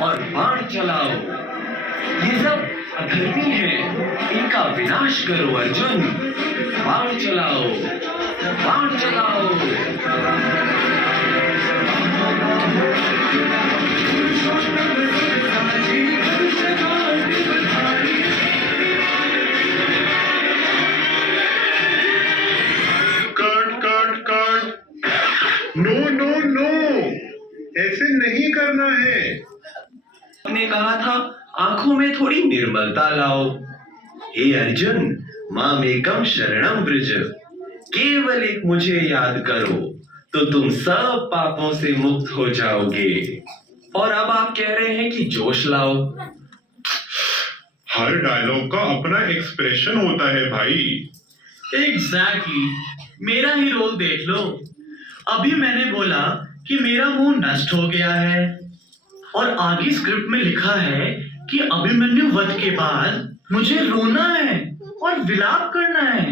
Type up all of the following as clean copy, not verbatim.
और बाण चलाओ। ये सब अधर्मी है, इनका विनाश करो अर्जुन। बाण चलाओ, बाण चलाओ। नो नो नो, ऐसे नहीं करना है। ने कहा था आंखों में थोड़ी निर्मलता लाओ। हे अर्जुन, मामेकम शरणम व्रज, केवल एक मुझे याद करो तो तुम सब पापों से मुक्त हो जाओगे। और अब आप कह रहे हैं कि जोश लाओ। हर डायलॉग का अपना एक्सप्रेशन होता है भाई। एग्जैक्टली, मेरा ही रोल देख लो। अभी मैंने बोला कि मेरा मुंह नष्ट हो गया है और आगे स्क्रिप्ट में लिखा है कि अभिमन्यु वध के बाद मुझे रोना है और विलाप करना है।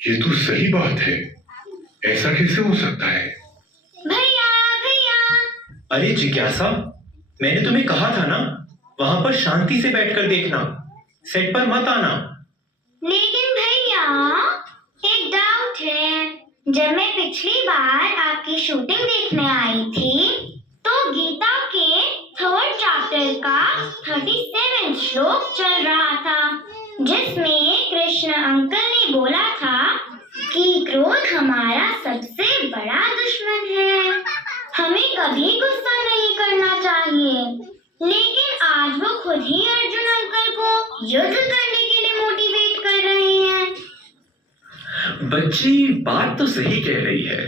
ये तो सही बात है, ऐसा कैसे हो सकता है? भैया भैया। अरे जिज्ञासा, मैंने तुम्हें कहा था ना, वहां पर शांति से बैठकर देखना, सेट पर मत आना। लेकिन भैया, एक डाउट है। जब मैं पिछली बार आपकी शूटिंग देखने आई थी तो गीता के 3rd चैप्टर का 37 श्लोक चल रहा था, जिसमें कृष्ण अंकल ने बोला था कि क्रोध हमारा सबसे बड़ा दुश्मन है, हमें कभी गुस्सा नहीं करना चाहिए। लेकिन आज वो खुद ही अर्जुन अंकल को युद्ध करने के लिए मोटिवेट कर रहे हैं। बच्ची बात तो सही कह रही है।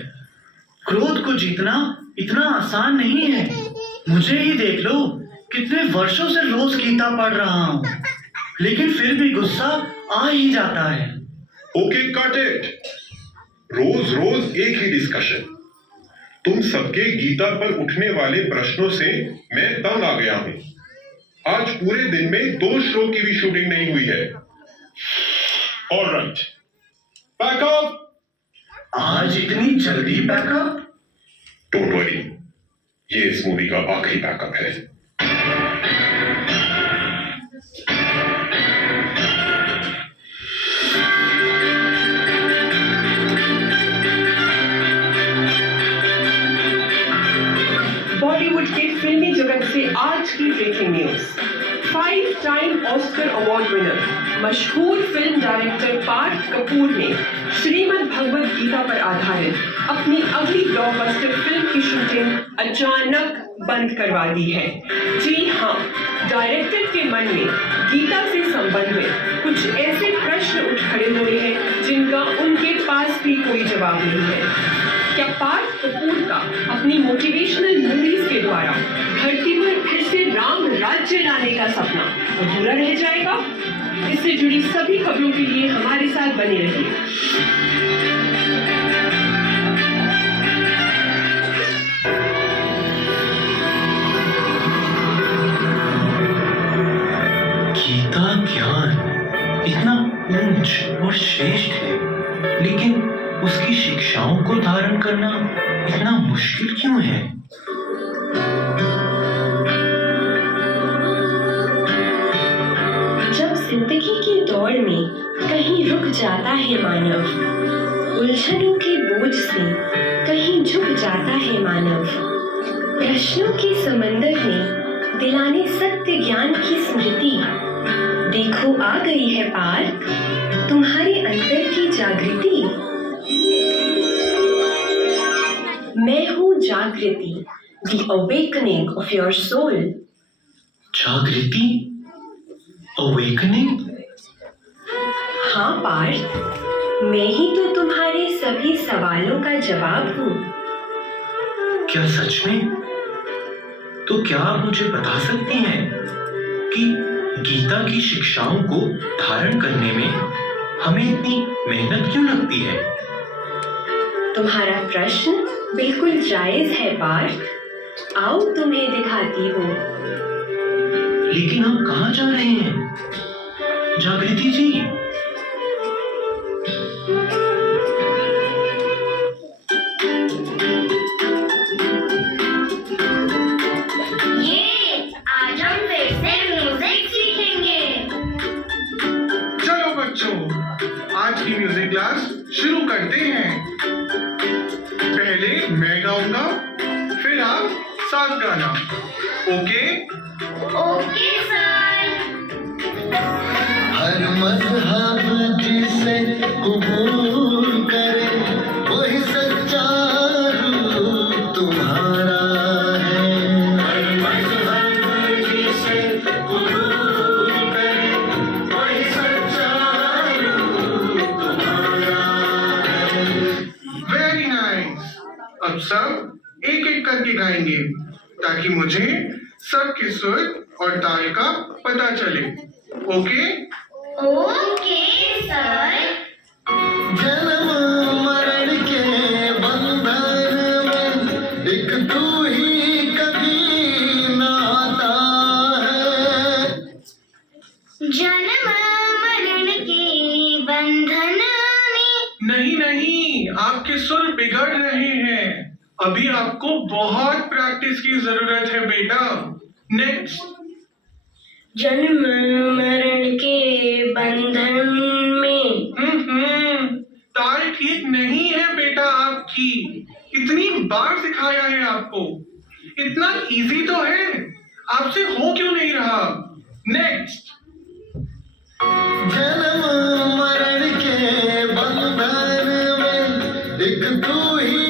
क्रोध को जीतना इतना आसान नहीं है। मुझे ही देख लो, कितने वर्षों से रोज गीता पढ़ रहा हूँ, लेकिन फिर भी गुस्सा आ ही जाता है। Okay, cut it. रोज रोज एक ही डिस्कशन। तुम सबके गीता पर उठने वाले प्रश्नों से मैं तंग आ गया हूं। आज पूरे दिन में 2 श्लोक की भी शूटिंग नहीं हुई है। Alright, backup. आज इतनी जल्दी बैकअप? डोंट वरी, ये इस मूवी का आखिरी बैकअप है। बॉलीवुड के फिल्मी जगत से आज की breaking news. 5 time Oscar award winner मशहूर फिल्म डायरेक्टर पार्थ कपूर ने श्रीमद् भगवद गीता पर आधारित अपनी अगली ब्लॉकबस्टर फिल्म की शूटिंग अचानक बंद करवा दी है। जी हाँ, डायरेक्टर के मन में गीता से संबंधित कुछ ऐसे प्रश्न उठ खड़े हुए हैं जिनका उनके पास भी कोई जवाब नहीं है। क्या पार्थ कपूर का अपनी मोटिवेशनल मूवीज के द्वारा धरती पर फिर से राम राज्य लाने का सपना अधूरा रह जाएगा? इससे जुड़ी सभी खबरों के लिए हमारे साथ बने रहिए। गीता ज्ञान इतना ऊंच और श्रेष्ठ है, लेकिन उसकी शिक्षाओं को धारण करना इतना मुश्किल क्यों है? जब जिंदगी की दौड़ में कहीं रुक जाता है मानव, उलझनों के बोझ से कहीं झुक जाता है मानव, प्रश्नों के समंदर में दिलाने सत्य ज्ञान की स्मृति, देखो आ गई है पार तुम्हारे अंदर की जागृति। मैं हूँ जागृति, the awakening of your soul। जागृति? अवेकनिंग? हाँ पार्थ, मैं ही तो तुम्हारे सभी सवालों का जवाब हूँ। क्या सच में? तो क्या आप मुझे बता सकते हैं कि गीता की शिक्षाओं को धारण करने में हमें इतनी मेहनत क्यों लगती है? तुम्हारा प्रश्न बिल्कुल जायज है पार्थ, आओ तुम्हें दिखाती हूँ। लेकिन हम कहाँ जा रहे हैं जागृति जी? ये ओके? Okay sir. हर मजहब जिसे कबूल करे वही सच्चा रूह तुम्हारा है। हर मजहब जिसे कबूल करे वही सच्चा रूह तुम्हारा है। Very nice. अब सब एक एक करके गाएंगे ताकि मुझे सबके सुर और ताल का पता चले। ओके? Okay sir. जन्म मरण के बंधन में एक तू ही कभी नाता है। जन्म मरण के बंधन में। नहीं नहीं, आपके सुर बिगड़ रहे हैं। अभी आपको बहुत प्रैक्टिस की जरूरत है बेटा। नेक्स्ट। जन्म मरण के बंधन में। ताल ठीक नहीं है बेटा आपकी। इतनी बार सिखाया है आपको। इतना इजी तो है, आपसे हो क्यों नहीं रहा? नेक्स्ट। जन्म मरण के बंधन में एक तू ही